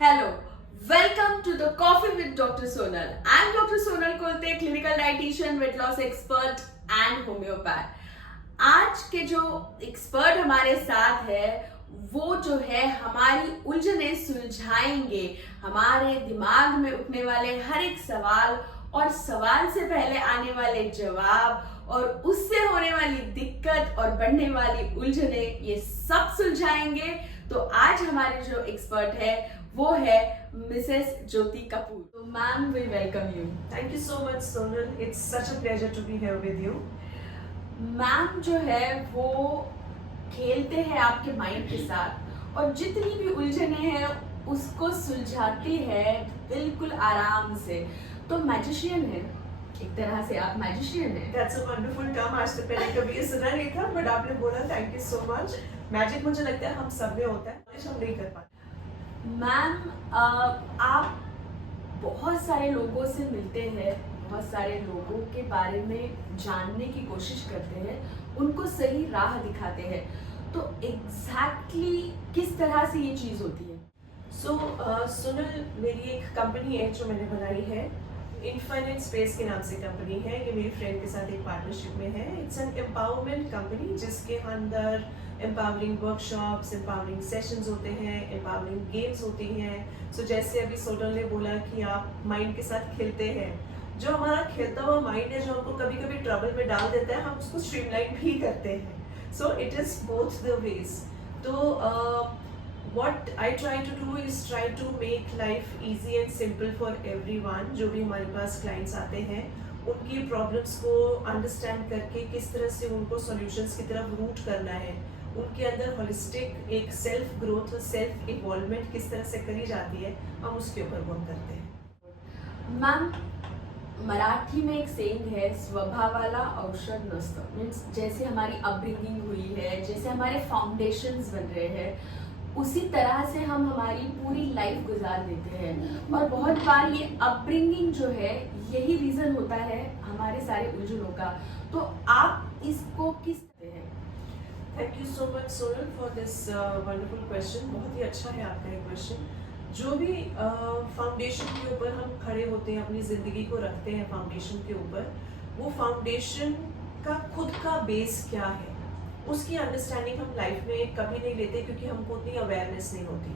Hello, welcome to the Coffee with Dr. Sonal. I'm Dr. Sonal Kolte, clinical dietitian, weight loss expert and homeopath. आज के जो expert हमारे साथ है वो जो है हमारी उलझने सुलझाएंगे, हमारे दिमाग में उठने वाले हर एक सवाल और सवाल से पहले आने वाले जवाब और उससे होने वाली दिक्कत और बढ़ने वाली उलझने ये सब सुलझाएंगे। तो आज हमारे जो एक्सपर्ट है वो है मिसेस ज्योति कपूर। तो ma'am we welcome you. Thank you so much, Sonal. It's such a pleasure to be here with you. Ma'am जो है वो खेलते हैं आपके माइंड के साथ और जितनी भी उलझने हैं उसको सुलझाते हैं बिल्कुल आराम से। तो मैजिशियन है, एक तरह से आप मैजिशियन है। That's a wonderful term. आज से पहले कभी ये सुना नहीं था, but आपने बोला thank you so much. Magic मुझे लगता है हम सब में होता है, कुछ हम नहीं कर पाते। मैम आप बहुत सारे लोगों से मिलते हैं, बहुत सारे लोगों के बारे में जानने की कोशिश करते हैं, उनको सही राह दिखाते हैं। तो एग्जैक्टली किस तरह से ये चीज़ होती है? So, Sonal, मेरी एक कंपनी है जो मैंने बनाई है, इनफाइनाइट स्पेस के नाम से कंपनी है। ये मेरी फ्रेंड के साथ एक पार्टनरशिप में है। इट्स एन एम्पावरमेंट कंपनी जिसके अंदर एम्पावरिंग वर्कशॉप्स, एम्पावरिंग सेशंस होते हैं, एम्पावरिंग गेम्स होती हैं। सो जैसे अभी सोनल ने बोला कि आप माइंड के साथ खेलते हैं, जो हमारा खेलता हुआ माइंड है जो हमको कभी कभी ट्रबल में डाल देता है, हम उसको स्ट्रीमलाइन भी करते हैं। So it is both the ways. तो what I try to do is try to make life easy and simple for everyone। जो भी हमारे पास clients आते हैं उनकी प्रॉब्लम्स को अंडरस्टैंड करके किस तरह से उनको सॉल्यूशंस की तरफ रूट करना है, उनके अंदर होलिस्टिक एक सेल्फ ग्रोथ और सेल्फ इवॉल्वमेंट किस तरह से करी जाती है, हम उसके ऊपर वर्क करते हैं। मैम मराठी में एक सेइंग है, स्वभावाला औषध नसतं। मीन्स जैसे हमारी अपब्रिंगिंग हुई है, जैसे हमारे फाउंडेशंस बन रहे हैं, उसी तरह से हम हमारी पूरी लाइफ गुजार देते हैं। और बहुत बार ये अपब्रिंगिंग जो है यही रीज़न होता है हमारे सारे उलझनों का। तो आप इसको किस तरह हैं? Thank you so much Sonal for this wonderful question. बहुत ही अच्छा है आपका ये क्वेश्चन। जो भी फाउंडेशन के ऊपर हम खड़े होते हैं, अपनी ज़िंदगी को रखते हैं फाउंडेशन के ऊपर, वो फाउंडेशन का खुद का बेस क्या है उसकी अंडरस्टैंडिंग हम लाइफ में कभी नहीं लेते, क्योंकि हमको उतनी अवेयरनेस नहीं होती।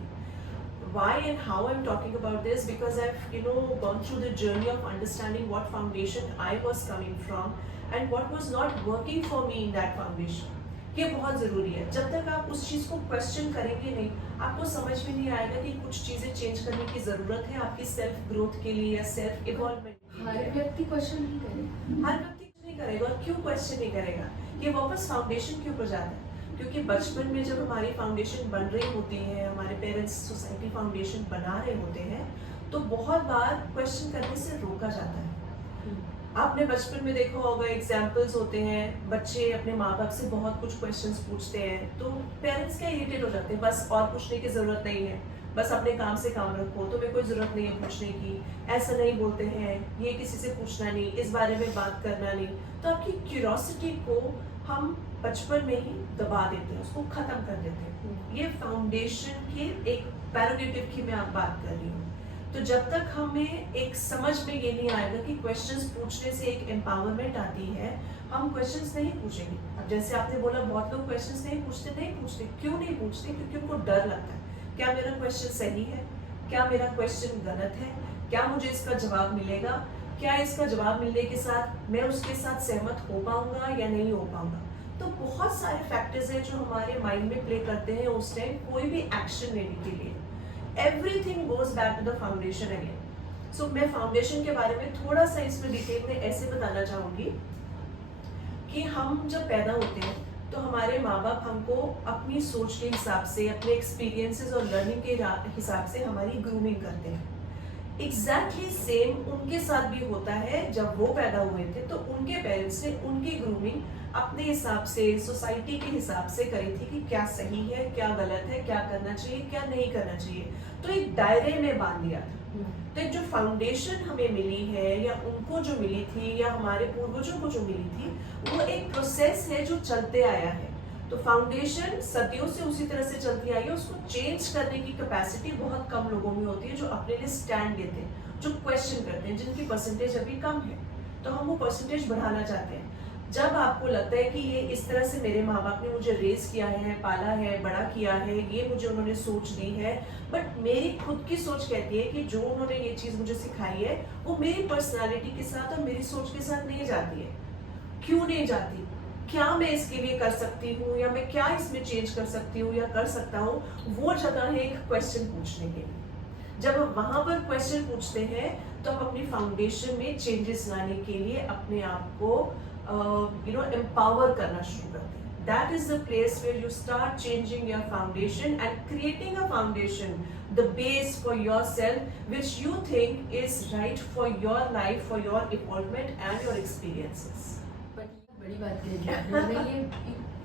Why and how I'm talking about this? Because I've gone through the journey of understanding what foundation I was coming from and what was not working for me in that foundation। ये बहुत ज़रूरी है। जब तक आप उस चीज़ को question करेंगे नहीं, आपको समझ में नहीं आएगा कि कुछ चीज़ें चेंज करने की ज़रूरत है आपकी सेल्फ ग्रोथ के लिए या सेल्फ इवॉल्वमेंट के लिए। हर व्यक्ति क्वेश्चन नहीं करे, हर व्यक्ति नहीं करेगा। और क्यों क्वेश्चन नहीं करेगा? ये वापस फाउंडेशन के ऊपर जाता है, क्योंकि बचपन में जब हमारी फाउंडेशन बन रही होती है, हमारे पेरेंट्स सोसाइटी फाउंडेशन बना रहे होते हैं, तो बहुत बार क्वेश्चन करने से रोका जाता है। आपने बचपन में देखा होगा, एग्जाम्पल्स होते हैं, बच्चे अपने माँ बाप से बहुत कुछ क्वेश्चंस पूछते हैं, तो पेरेंट्स क्या इरिटेट हो जाते हैं, बस और पूछने की ज़रूरत नहीं है, बस अपने काम से काम रखो, तुम्हें कोई ज़रूरत नहीं है पूछने की। ऐसा नहीं बोलते हैं, ये किसी से पूछना नहीं, इस बारे में बात करना नहीं। तो आपकी क्यूरोसिटी को हम बचपन में ही दबा देते हैं, उसको ख़त्म कर देते हैं। ये फाउंडेशन के एक पैरोगेटिव की मैं आप बात कर रही हूँ। तो जब तक हमें एक समझ में ये नहीं आएगा कि क्वेश्चंस पूछने से एक एम्पावरमेंट आती है, हम क्वेश्चंस नहीं पूछेंगे। अब जैसे आपने बोला, बहुत लोग क्वेश्चंस नहीं पूछते। क्यों नहीं पूछते? क्योंकि उनको डर लगता है, क्या मेरा क्वेश्चन सही है, क्या मेरा क्वेश्चन गलत है, क्या मुझे इसका जवाब मिलेगा, क्या इसका जवाब मिलने के साथ मैं उसके साथ सहमत हो पाऊंगा या नहीं हो पाऊंगा। तो बहुत सारे फैक्टर्स हैं जो हमारे माइंड में प्ले करते हैं उस टाइम कोई भी एक्शन लेने के लिए। Everything goes back to the foundation again. So मैं फाउंडेशन के बारे में थोड़ा सा इसमें डिटेल में ऐसे बताना चाहूँगी कि हम जब पैदा होते हैं तो हमारे माँ बाप हमको अपनी सोच के हिसाब से, अपने एक्सपीरियंसेस और लर्निंग के हिसाब से हमारी ग्रूमिंग करते हैं। एग्जैक्टली सेम उनके साथ भी होता है। जब वो पैदा हुए थे तो उनके पेरेंट्स ने उनकी ग्रूमिंग अपने हिसाब से, सोसाइटी के हिसाब से करी थी कि क्या सही है, क्या गलत है, क्या करना चाहिए, क्या नहीं करना चाहिए। तो एक दायरे में बांध दिया था। तो एक जो फाउंडेशन हमें मिली है या उनको जो मिली थी या हमारे पूर्वजों को जो मिली थी, वो एक प्रोसेस है जो चलते आया है। तो फाउंडेशन सदियों से उसी तरह से चलती आई है, उसको चेंज करने की कैपेसिटी बहुत कम लोगों में होती है जो अपने लिए स्टैंड लेते हैं, जो क्वेश्चन करते हैं, जिनकी परसेंटेज अभी कम है, तो हम वो परसेंटेज बढ़ाना चाहते हैं। जब आपको लगता है कि ये इस तरह से मेरे माँ बाप ने मुझे रेज किया है, पाला है, बड़ा किया है, ये मुझे उन्होंने सोच दी है, बट मेरी खुद की सोच कहती है कि जो उन्होंने ये चीज़ मुझे सिखाई है वो मेरी पर्सनालिटी के साथ और मेरी सोच के साथ नहीं जाती है। क्यों नहीं जाती? क्या मैं इसके लिए कर सकती हूँ, या मैं क्या इसमें चेंज कर सकती हूँ या कर सकता हूँ, वो जगह है एक क्वेश्चन पूछने के लिए। जब हम वहां पर क्वेश्चन पूछते हैं तो हम अपनी फाउंडेशन में चेंजेस लाने के लिए अपने आप को एम्पावर करना शुरू करते हैं। That is the place where you start changing your foundation and creating a foundation, the base for yourself, which you think is right for your life, for your evolvement and your experiences. But बड़ी बात कही आपने।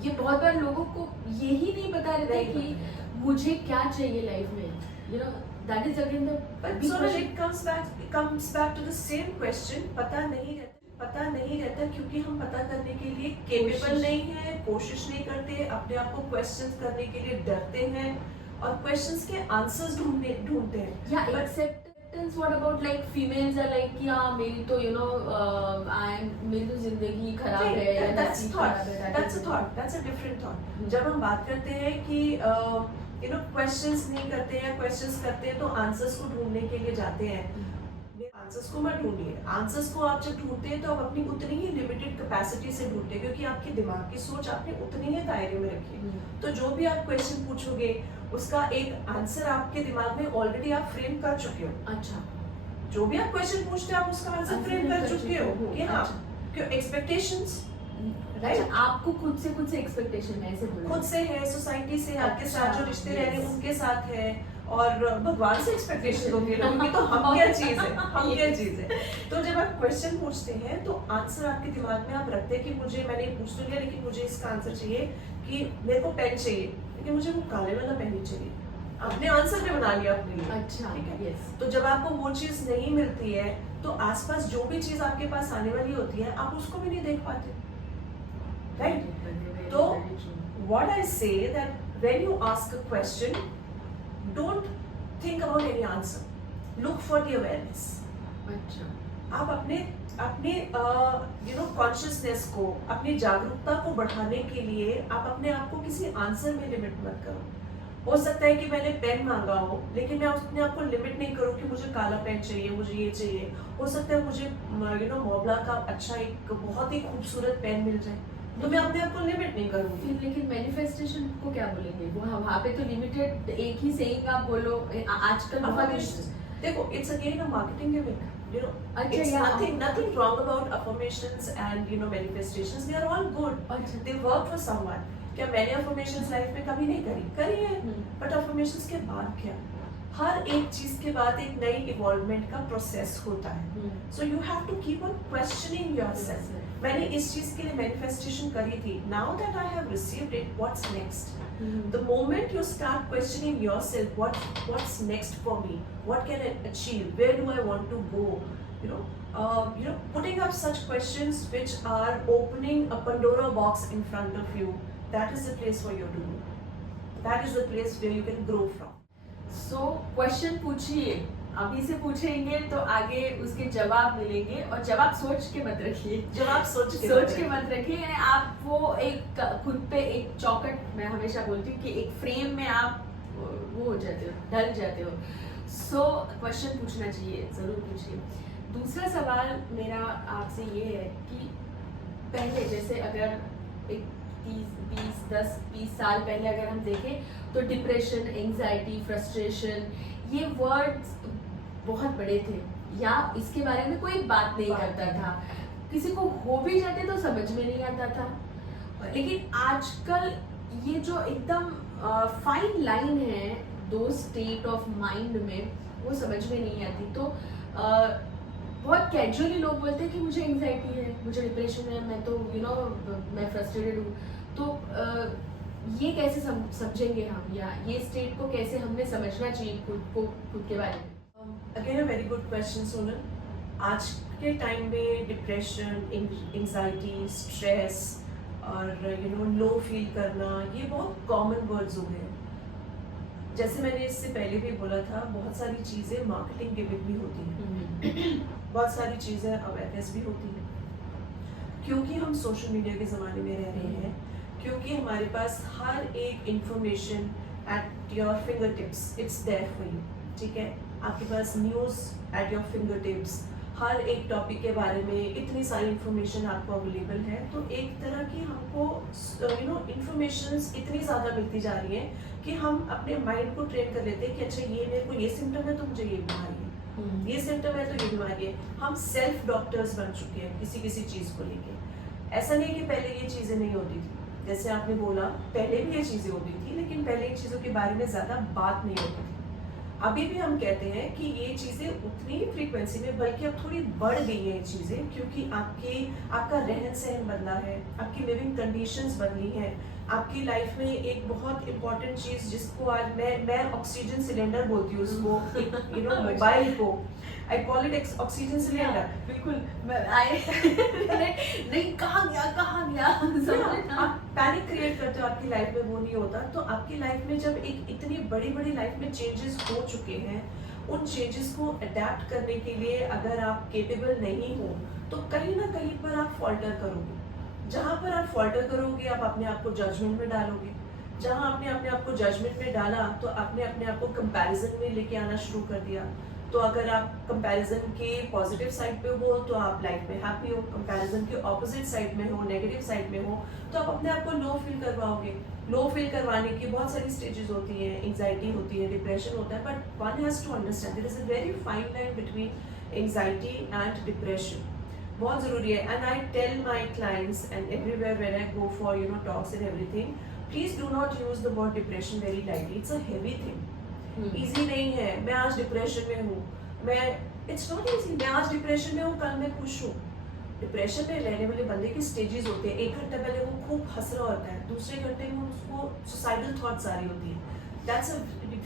ये बहुत बार लोगों को यही नहीं बता रहता कि मुझे क्या चाहिए लाइफ में, you know, that is again the But so it comes back to the same question. पता नहीं रहता क्योंकि हम पता करने के लिए केपेबल नहीं है, कोशिश नहीं करते, अपने आप को क्वेश्चंस करने के लिए डरते हैं और क्वेश्चंस के आंसर्स ढूंढते हैं। या acceptance, what about like females are like कि हाँ मेरी तो मेरी तो जिंदगी खराब है, या that's a different thought। जब हम बात करते हैं कि क्वेश्चंस नहीं करते हैं, क्वेश्चंस करते हैं तो आंसर्स को ढूंढने के लिए जाते हैं। आंसर्स को मत ढूंढिए, आंसर्स को आप जब ढूंढते हैं तो आप अपनी उतनी ही लिमिटेड कैपेसिटी से ढूंढते हैं, क्योंकि आपके दिमाग की सोच आपने उतनी ही दायरे में रखी है। तो जो भी आप क्वेश्चन पूछोगे उसका एक आंसर आपके दिमाग में ऑलरेडी आप फ्रेम कर चुके हो। अच्छा, जो भी आप क्वेश्चन पूछते हैं आप उसका आंसर फ्रेम कर चुके हो कि हाँ, क्यों एक्सपेक्टेशंस, राइट? आपको खुद से एक्सपेक्टेशन है, ऐसे बोलो। खुद से है, सोसाइटी से, आपके साथ जो रिश्ते रह रहे हैं उनके साथ है, और भगवान से एक्सपेक्टेशन होती है लोगों की, तो हम क्या चीज है, हम क्या चीज है। तो जब आप क्वेश्चन पूछते हैं तो आंसर आपके दिमाग में आप रखते हैं कि मुझे, मैंने पूछ तो लिया लेकिन मुझे इसका आंसर चाहिए कि मेरे को पेन चाहिए लेकिन मुझे वो काले वाला पेन ही चाहिए। आपने आंसर भी बना लिया अपने लिए। अच्छा, ठीक है। yes। तो जब आपको वो चीज नहीं मिलती है तो आसपास जो भी चीज आपके पास आने वाली होती है आप उसको भी नहीं देख पाते, राइट? तो what I say that when you ask a question, don't think about any answer, look for the awareness। अच्छा, आप अपने कॉन्शियसनेस को, अपनी जागरूकता को बढ़ाने के लिए आप अपने आप को किसी आंसर में लिमिट मत करो। हो सकता है कि मैंने पेन मांगा हो लेकिन मैं अपने आप को लिमिट नहीं करूँ कि मुझे काला पेन चाहिए, मुझे ये चाहिए। हो सकता है मुझे मोबला का अच्छा एक बहुत ही खूबसूरत पेन मिल जाए, तो मैं अपने आप को लिमिट नहीं करूँगी। लेकिन मैनिफेस्टेशन को क्या बोलेंगे? वो वहाँ पे तो लिमिटेड एक ही सेइंग आप बोलो आजकल बहुत। देखो, it's again a marketing gimmick, अच्छा, it's yeah. nothing wrong about affirmations and manifestations, they are all good, अच्छा, they work for someone। क्या मैंने affirmations लाइफ में कभी नहीं करी है, बट affirmations के बाद क्या, हर एक चीज के बाद एक नई इवॉल्वमेंट का प्रोसेस होता है। So you have to keep on questioning yourself. मैंने इस चीज के लिए मैनिफेस्टेशन करी थी, now that I have received it, what's next? The moment you start questioning yourself, what's next for me? What can I achieve? Where do I want to go? Putting up such questions which are opening a Pandora box in front of you, that is the place where you're doing. That is the place where you can grow from. So question पूछिए, अभी से पूछेंगे तो आगे उसके जवाब मिलेंगे, और जवाब सोच के मत रखिए, जवाब सोच के मत रखिए। यानी आप वो एक खुद पे एक चौकट, मैं हमेशा बोलती हूँ कि एक फ्रेम में आप वो हो जाते हो, ढल जाते हो। सो क्वेश्चन पूछना चाहिए, जरूर पूछिए। दूसरा सवाल मेरा आपसे ये है कि पहले जैसे अगर एक 10-20 साल पहले अगर हम देखें तो डिप्रेशन, एंजाइटी, फ्रस्ट्रेशन, ये वर्ड्स बहुत बड़े थे, या इसके बारे में कोई बात नहीं करता था, किसी को हो भी जाते तो समझ में नहीं आता था। लेकिन आजकल ये जो एकदम फाइन लाइन है दो स्टेट ऑफ माइंड में, वो समझ में नहीं आती। तो बहुत कैजुअली लोग बोलते हैं कि मुझे एंजाइटी है, मुझे डिप्रेशन है, मैं तो मैं फ्रस्ट्रेटेड हूँ। तो ये कैसे समझेंगे हम, या ये स्टेट को कैसे हमने समझना चाहिए खुद के बारे में? Again a very good question Sonal. आज के टाइम में डिप्रेशन, एंजाइटी, स्ट्रेस और लो फील करना, ये बहुत कॉमन वर्ड्स हो गए। जैसे मैंने इससे पहले भी बोला था, बहुत सारी चीज़ें मार्केटिंग गिमिक भी होती हैं, बहुत सारी चीज़ें अवेयरनेस भी होती है, क्योंकि हम सोशल मीडिया के ज़माने में रह रहे हैं, क्योंकि हमारे पास हर एक information at your fingertips, it's there for you. ठीक है, आपके पास news at your fingertips, हर एक टॉपिक के बारे में इतनी सारी इंफॉर्मेशन आपको अवेलेबल है। तो एक तरह की हमको इंफॉर्मेशंस इतनी ज़्यादा मिलती जा रही है कि हम अपने माइंड को ट्रेन कर लेते हैं कि अच्छा ये मेरे को ये सिम्टम है तो मुझे ये बीमारी है, ये सिम्टम है तो ये बीमारी है। हम सेल्फ डॉक्टर्स बन चुके हैं किसी किसी चीज़ को लेके। ऐसा नहीं कि पहले ये चीज़ें नहीं होती थी, जैसे आपने बोला पहले भी ये चीज़ें होती थी, लेकिन पहले इन चीज़ों के बारे में ज़्यादा बात नहीं होती थी। अभी भी हम कहते हैं कि ये चीज़ें उतनी फ्रीक्वेंसी में, बल्कि अब थोड़ी बढ़ गई हैं ये चीज़ें, क्योंकि आपका रहन सहन बदला है, आपकी लिविंग कंडीशंस बदली हैं, आपकी लाइफ में एक बहुत इंपॉर्टेंट चीज़ जिसको आज मैं ऑक्सीजन सिलेंडर बोलती हूँ उसको, मोबाइल को, I call it oxygen cylinder. बिल्कुल नहीं, कहाँ गया आप पैनिक क्रिएट करते हो, आपकी लाइफ में वो नहीं होता। तो आपकी लाइफ में जब एक इतनी बड़ी बड़ी लाइफ में चेंजेस हो चुके हैं, उन चेंजेस को अडेप्ट करने के लिए अगर आप केपेबल नहीं हो तो कहीं ना कहीं पर आप फॉल्टर करोगे। जहाँ पर आप फॉल्टर करोगे, आप अपने आप को जजमेंट में डालोगे। जहाँ आपने अपने आप को जजमेंट में डाला तो आपने अपने आप को कंपैरिजन में लेके आना शुरू कर दिया। तो अगर आप कंपैरिजन के पॉजिटिव साइड पे हो तो आप लाइफ में हैप्पी हो, कंपैरिजन के ऑपोजिट साइड में हो, नेगेटिव साइड में हो तो आप अपने आप को लो फील करवाओगे। लो फील करवाने की बहुत सारी स्टेजेस होती हैं, एंग्जाइटी होती है, डिप्रेशन होता है, but one has to understand there is a very fine line between anxiety and depression. बहुत ज़रूरी है। And I tell my clients and everywhere when I go for talks and everything, please do not use the word depression very lightly. It's a heavy thing, easy नहीं है। मैं आज depression में हूँ, it's not easy. मैं आज depression में हूँ, कल मैं खुश हूँ। डिप्रेशन में रहने वाले बंदे की स्टेजेस होते हैं। एक घंटे पहले वो खूब हंस रहा होता है, दूसरे घंटे में उसको सुसाइडल थॉट्स आ रही होती है। That's a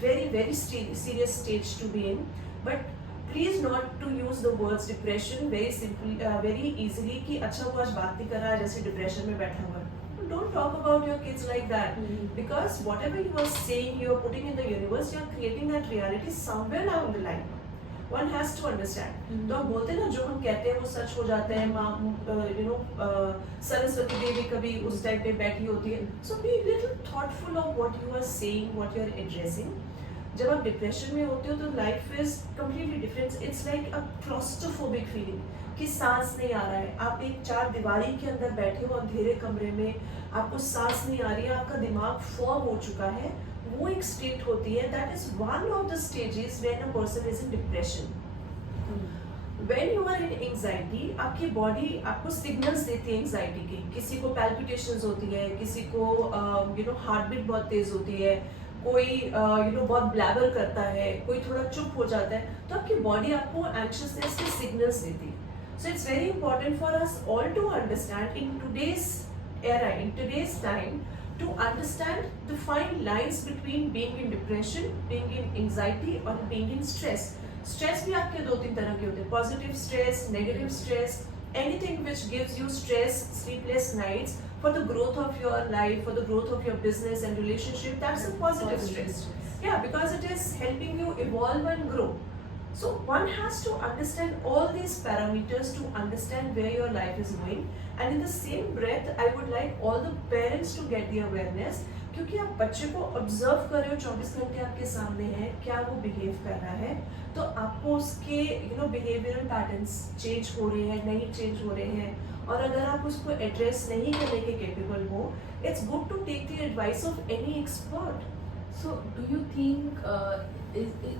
very very serious stage to be in. But please not to use the words depression very simply, very easily कि अच्छा वो आज बात नहीं कर रहा है, जैसे डिप्रेशन में बैठा हुआ है। Don't talk about your kids like that, because whatever you are saying, you are putting in the universe, you are creating that reality somewhere down the line. One has to understand. तो हम बोलते हैं ना, जो हम कहते हैं वो सच हो जाता है। सरस्वती देवी कभी उस टाइम पे बैठी होती है। So be little thoughtful of what you are saying, what you are addressing. जब आप डिप्रेशन में होते हो तो life is completely different. It's like a claustrophobic feeling कि सांस नहीं आ रहा है। आप एक चार दीवारी के अंदर बैठे हो अंधेरे कमरे में, आपको सांस नहीं आ रही है, आपका दिमाग फॉग हो चुका है। वो एक स्टेट होती है, that is one of the stages when a person is in depression. When you are in anxiety, आपकी बॉडी आपको सिग्नल्स देती है एंग्जाइटी के। किसी को पैल्पिटेशंस होती है, किसी को हार्ट बीट बहुत तेज होती है, कोई बहुत ब्लैबर करता है, कोई थोड़ा चुप हो जाता है। तो आपकी बॉडी आपको एंग्शियसनेस के सिग्नल्स देती है। So it's very important for us all to understand in today's era, in today's time, to understand the fine lines between being in depression, being in anxiety or being in stress. Stress भी आपके दो तीन तरह के होते हैं, positive stress, negative stress, anything which gives you stress, sleepless nights for the growth of your life, for the growth of your business and relationship, that's a positive stress. Yeah, because it is helping you evolve and grow. So one has to understand all these parameters to understand where your life is going. And in the same breath, I would like all the parents to get the awareness, क्योंकि आप बच्चे को observe कर रहे हो, 24 घंटे आपके सामने है, क्या वो बिहेव कर रहा है, तो आपको उसके बिहेवियरल पैटर्न्स चेंज हो रहे हैं, नहीं चेंज हो रहे हैं, और अगर आप उसको एड्रेस नहीं करने के केपेबल हो, it's good to take the advice of any expert. So, do you think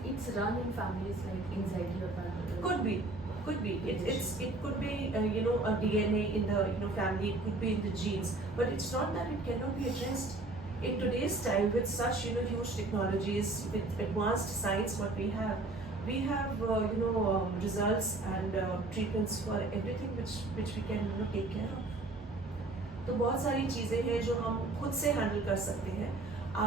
it's run in families like anxiety or paranoia? Could be. It could be a DNA in the family. It could be in the genes, but it's not that it cannot be addressed. In today's time, with such huge technologies, with advanced science, what we have results and treatments for everything which we can take care of. तो बहुत सारी चीज़ें हैं जो हम खुद से handle कर सकते हैं.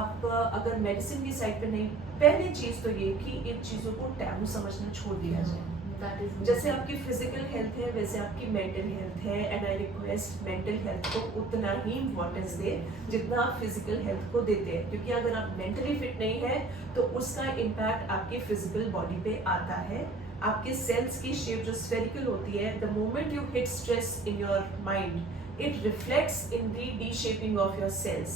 आप अगर मेडिसिन की साइड पे नहीं, पहली चीज़ तो ये कि इन चीज़ों को टैबू समझना छोड़ दिया जाए. दैट इज जैसे आपकी फिजिकल हेल्थ है वैसे आपकी मेंटल हेल्थ है, and I request mental health को उतना ही इम्पोर्टेंस दे जितना आप फिजिकल हेल्थ को देते हैं, क्योंकि अगर आप मेंटली फिट नहीं है तो उसका इम्पैक्ट आपकी फिजिकल बॉडी पे आता है। आपके सेल्स की शेप जो स्फेरिकल होती है, the moment you hit stress in your mind it reflects in the de shaping of your cells.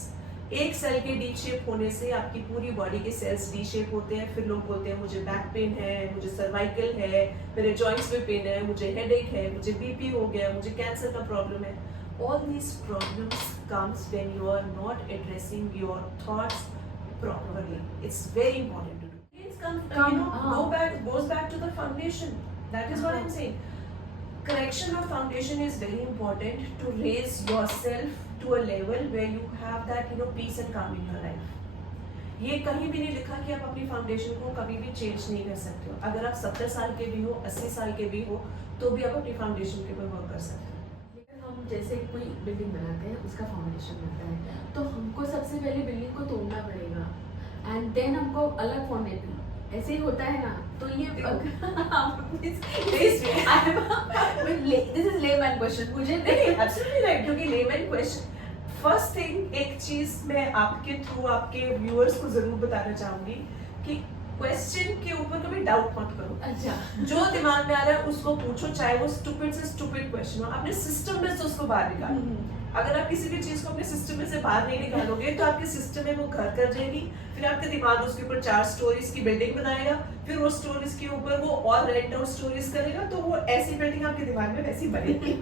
एक सेल के डी शेप होने से आपकी पूरी बॉडी के सेल्स डी शेप होते हैं। फिर लोग बोलते हैं मुझे बैक पेन है, मुझे सर्वाइकल है, मेरे जॉइंट्स में पेन है, मुझे हेडेक है, मुझे बीपी हो गया, मुझे कैंसर का प्रॉब्लम है। All these problems comes when you are not addressing your thoughts properly. It's very important to do. Goes back to the foundation. That is what I'm saying. Correction of foundation is very important to raise yourself to a level where you have that peace and calm in your life. ये कहीं भी नहीं लिखा कि आप अपनी foundation को कभी भी चेंज नहीं कर सकते हो। अगर आप 70 साल के भी हो, 80 साल के भी हो, तो भी आप अपनी फाउंडेशन के ऊपर वर्क कर सकते हो। लेकिन हम जैसे कोई बिल्डिंग बनाते हैं, उसका फाउंडेशन बनता है, तो हमको सबसे पहले बिल्डिंग को तोड़ना पड़ेगा एंड देन हमको अलग फाउंडेशन, ऐसे ही होता है ना। तो ये दिस इज लेमैन क्वेश्चन, मुझे नहीं एब्सोल्युटली राइट, क्योंकि लेमैन क्वेश्चन फर्स्ट थिंग, एक चीज मैं आपके थ्रू आपके व्यूअर्स को जरूर बताना चाहूंगी कि क्वेश्चन के ऊपर कभी डाउट मत करो। अच्छा, जो दिमाग में आ रहा है उसको पूछो, चाहे वो स्टूपिड से स्टूपिड क्वेश्चन हो, अपने सिस्टम में से उसको बाहर निकालो। अगर आप किसी भी चीज को अपने सिस्टम में से बाहर नहीं निकालोगे तो आपके सिस्टम में वो घर कर जाएगी, फिर आपका दिमाग उसके ऊपर 4 स्टोरीज की बिल्डिंग बनाएगा, फिर वो स्टोरीज के ऊपर वो और रेंट आउट स्टोरीज करेगा, तो वो ऐसी बिल्डिंग आपके दिमाग में वैसी बनेगी।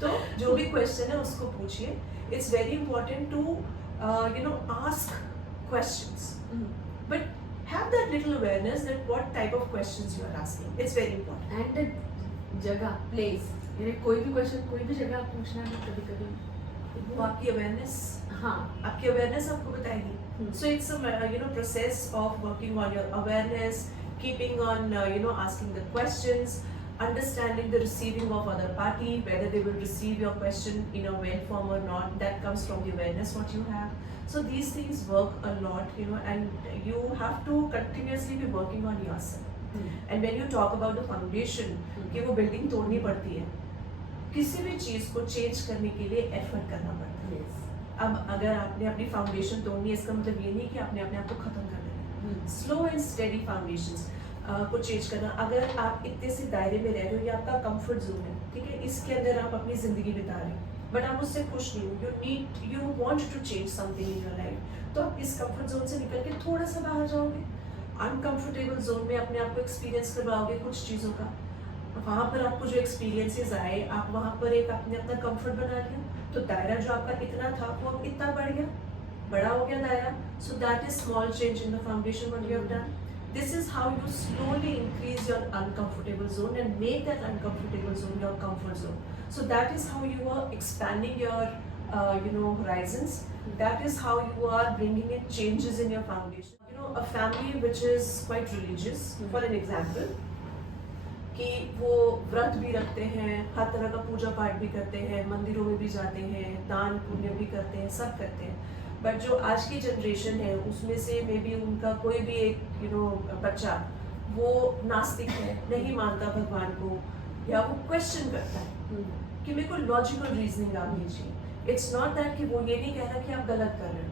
तो जो भी क्वेश्चन है उसको पूछिए। It's very important to ask questions, but have that little awareness that what type of questions you are asking. It's very important. And जगह, प्लेस, कोई भी क्वेश्चन कोई भी जगह पूछना है कभी कभी, वो आपकी अवेयरनेस, हाँ, आपकी अवेयरनेस आपको बताएगी। So it's a process of working on your awareness, keeping on asking the questions, understanding the receiving of other party, whether they will receive your question in a well form or not. That comes from the awareness what you have. So these things work a lot, and you have to continuously be working on yourself. And when you talk about the foundation, कि वो building तोड़नी पड़ती है, किसी भी चीज को change करने के लिए एफर्ट करना पड़ता है। अब अगर आपने अपनी फाउंडेशन तोड़नी है, इसका मतलब ये नहीं कि आपने अपने आप को खत्म कर देना है। स्लो एंड स्टेडी फाउंडेशंस को चेंज करना। अगर आप इतने से दायरे में रह रहे हो, ये आपका कंफर्ट जोन है, ठीक है, इसके अंदर आप अपनी जिंदगी बिता रहे हो, बट आप उससे खुश नहीं हो, you want to change something in your life, तो आप इस कंफर्ट जोन से निकल के थोड़ा सा बाहर जाओगे, अनकंफर्टेबल जोन में अपने आप को एक्सपीरियंस करवाओगे कुछ चीज़ों का। वहाँ पर आपको जो एक्सपीरियंसेस आए, आप वहाँ पर एक आपने अपना कंफर्ट बना लिया, तो दायरा जो आपका इतना था वो इतना बढ़ गया, बड़ा हो गया दायरा। So that is small change in the foundation what you have done. This is how you slowly increase your uncomfortable zone and make that uncomfortable zone your comfort zone. So that is how you are expanding your horizons. That is how you are bringing in changes in your foundation. A family which is quite religious, for an example, कि वो व्रत भी रखते हैं, हर तरह का पूजा पाठ भी करते हैं, मंदिरों में भी जाते हैं, दान पुण्य भी करते हैं, सब करते हैं, बट जो आज की जनरेशन है उसमें से मे बी उनका कोई भी एक बच्चा वो नास्तिक है, नहीं मानता भगवान को, या वो क्वेश्चन करता है कि मेरे को लॉजिकल रीजनिंग आप दीजिए। इट्स नॉट दैट कि वो ये नहीं कह रहा कि आप गलत कर रहे हो,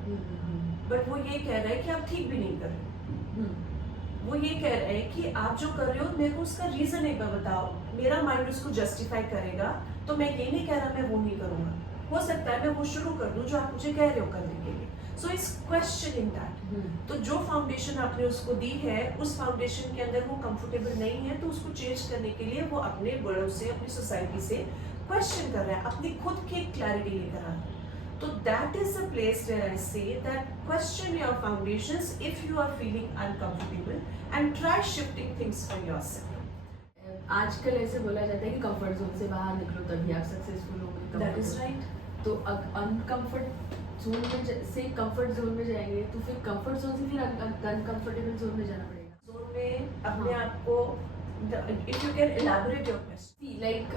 बट वो ये कह रहा है कि आप ठीक भी नहीं कर रहे हो। वो ये कह रहे हैं कि आप जो कर रहे हो मेरे को उसका रीजन एक बार बताओ, मेरा माइंड उसको जस्टिफाई करेगा, तो मैं ये नहीं कह रहा मैं वो नहीं करूंगा, हो सकता है मैं वो शुरू कर दूं जो आप मुझे कह रहे हो करने के लिए। So it's question in that. तो जो फाउंडेशन आपने उसको दी है, उस फाउंडेशन के अंदर वो कंफर्टेबल नहीं है, तो उसको चेंज करने के लिए वो अपने बड़ों से, अपनी सोसाइटी से क्वेश्चन कर रहा है, अपनी खुद की एक क्लैरिटी लेकर आ रहा है। So that is the place where I say that question your foundations if you are feeling uncomfortable and try shifting things for yourself. आजकल ऐसे बोला जाता है कि कंफर्ट जोन से बाहर निकलो तभी आप सक्सेसफुल होंगे। That is right. तो अनकंफर्ट जोन में से कंफर्ट जोन में जाएंगे तो फिर कंफर्ट जोन से फिर अनकंफर्टेबल जोन में जाना पड़ेगा। जोन में अपने आप को, if you can elaborate your question. Like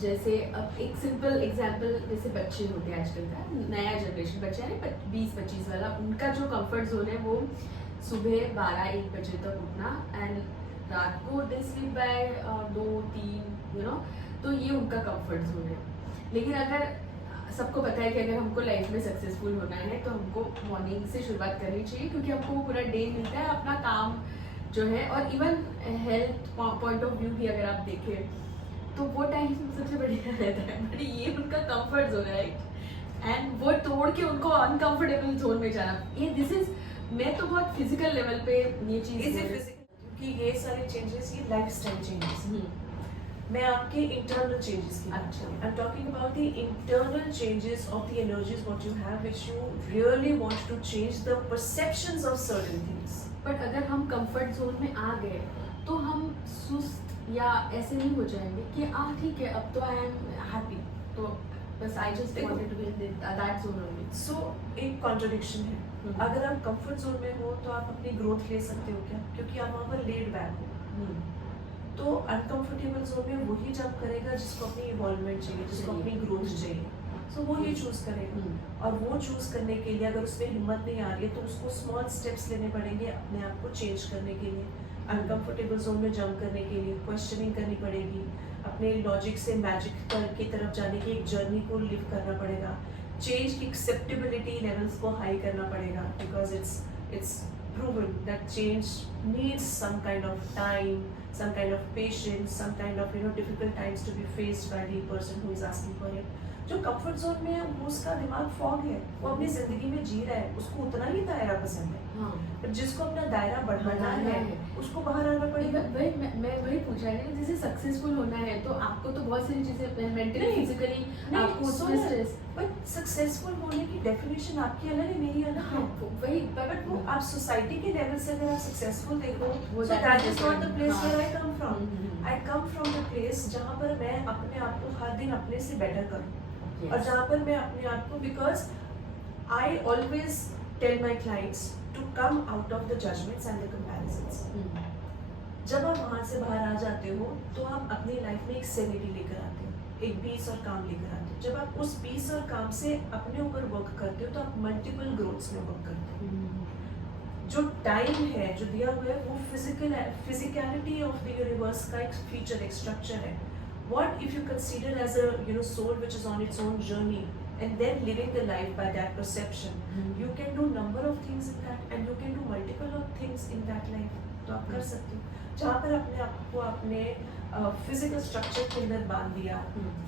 जैसे अब एक सिंपल एग्जांपल, जैसे बच्चे होते हैं आजकल का नया जनरेशन बच्चा है 20-25 वाला, उनका जो कंफर्ट जोन है वो सुबह 12-1 बजे तक उठना एंड रात को they sleep by 2-3 you know, तो ये उनका कंफर्ट जोन है। लेकिन अगर सबको पता है कि अगर हमको लाइफ में सक्सेसफुल होना है तो हमको मॉर्निंग से शुरुआत करनी चाहिए, क्योंकि हमको वो पूरा डे मिलता है अपना काम जो है, और even health point of view भी अगर आप देखें तो वो टाइम सबसे बढ़िया रहता है। बट ये उनका कंफर्ट जोन है, एंड वो तोड़ के उनको अनकंफर्टेबल जोन में जाना, ये दिस इज, मैं तो बहुत फिजिकल लेवल पे ये चीज इज इट फिजिकल, क्योंकि ये सारे चेंजेस ये लाइफस्टाइल चेंजेस, मैं आपके इंटरनल चेंजेस की बात अच्छा। I am talking about the internal changes of the energies what you have which you really want to change the perceptions of certain things. But अगर हम कंफर्ट जोन में आ गए तो हम सुस्त या ऐसे नहीं हो जाएंगे कि ठीक है अब तो आई एम हैप्पी, तो बस I just wanted to be in that zone only. So एक कॉन्ट्रडिक्शन है, अगर आप कंफर्ट जोन में हो तो आप अपनी ग्रोथ ले सकते हो क्या, क्योंकि आप वहाँ पर लेड बैक हो। तो अनकंफर्टेबल जोन में वही जब करेगा जिसको अपनी इवॉल्वमेंट चाहिए, जिसको अपनी ग्रोथ चाहिए, सो वो ही चूज करेगा। और वो चूज करने के लिए अगर उसमें हिम्मत नहीं आ रही है तो उसको स्मॉल स्टेप्स लेने पड़ेंगे अपने आप को चेंज करने के लिए, अनकंफर्टेबल जोन में जंप करने के लिए क्वेश्चनिंग करनी पड़ेगी, अपने लॉजिक से मैजिक की तरफ जाने की एक जर्नी को लिव करना पड़ेगा, चेंज की एक्सेप्टेबिलिटी लेवल्स को हाई करना पड़ेगा, because it's proven that change needs some kind of time, some kind of patience, some kind of difficult times to be faced by the person who is asking for it. जो comfort zone में है वो उसका दिमाग fog है, वो अपनी जिंदगी में जी रहा है, उसको उतना ही दायरा पसंद है। हाँ। पर जिसको अपना दायरा बढ़ाना है उसको बाहर आना पड़ेगा। मैं वही पूछ रही हूँ, जैसे सक्सेसफुल होना है तो आपको तो बहुत सारी चीजें मेंटली फिजिकली आपको स्ट्रेस, बट सक्सेसफुल होने की डेफिनेशन आपकी अलग है, मेरी अलग है। वही बट वो आप सोसाइटी के लेवल से अगर आप सक्सेसफुल देखो, वो so that is not the place हाँ। where I come from. I come from the place जहाँ पर मैं अपने आप को हर दिन अपने से बेटर करूँ, और जहाँ पर मैं अपने आप को, because I always tell my clients to come out of the judgments and the comparisons. जब आप वहाँ से बाहर आ जाते हो तो आप अपनी लाइफ में एक सेरेनिटी लेकर आते हो, एक पीस और काम लेकर आते हो। जब आप उस पीस और काम से अपने ऊपर वर्क करते हो तो आप मल्टीपल ग्रोथ्स में वर्क करते हो। जो टाइम है जो दिया हुआ है वो फिजिकलिटी ऑफ द यूनिवर्स का एक फीचर, एक स्ट्रक्चर है। What if you consider as a soul which is on its own journey and then living the life by that perception, you can do number of things in that and you can do multiple of things in that life. तो आप कर सकते हो जहाँ पर अपने आप को अपने फिजिकल स्ट्रक्चर के अंदर बांध दिया,